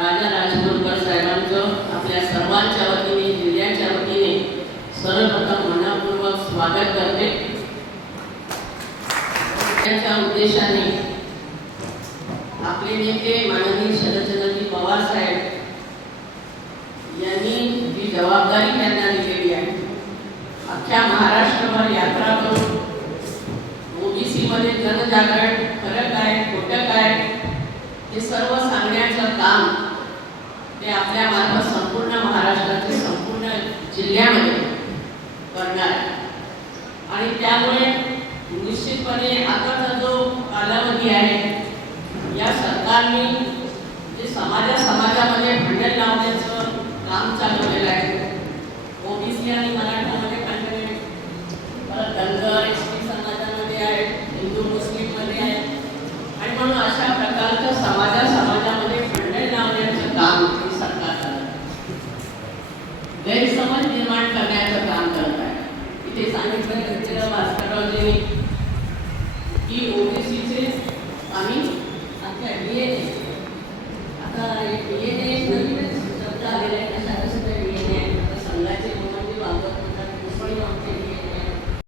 राजा राजपूरकर साहेबांचं आपल्या सर्वांच्या वतीने जिल्ह्याच्या वतीने सर्वप्रथम मनपूर्वक स्वागत करते। त्याच्या उद्देशाने आपले नेते माननीय शरदचंद्रजी पवार साहेब यांनी जी जबाबदारी त्यांना दिलेली आहे, अख्ख्या महाराष्ट्रभर यात्रा करून ओबीसी मध्ये जनजागरण खरं काय खोटं काय हे सर्व सांगण्याचं काम ते आपल्या मार्फत संपूर्ण महाराष्ट्राचे संपूर्ण जिल्ह्यामध्ये करणार आहे। आणि त्यामुळे निश्चितपणे आताचा जो कालावधी आहे, या सरकारने जे समाजामध्ये भांडण लावण्याचं काम चालवलेलं आहे, ओबीसी आणि मराठामध्ये भांडण, परत धनगर एसटी समाजामध्ये आहे, हिंदू मुस्लिम मध्ये आहे, आणि म्हणून अशा प्रकारचं समाजामध्ये भांडण लावण्याचं काम हे सरकार करत आहे, गैरसमज निर्माण करण्याचं काम करत आहे। इथे सांगितलं भास्कररावजींनी की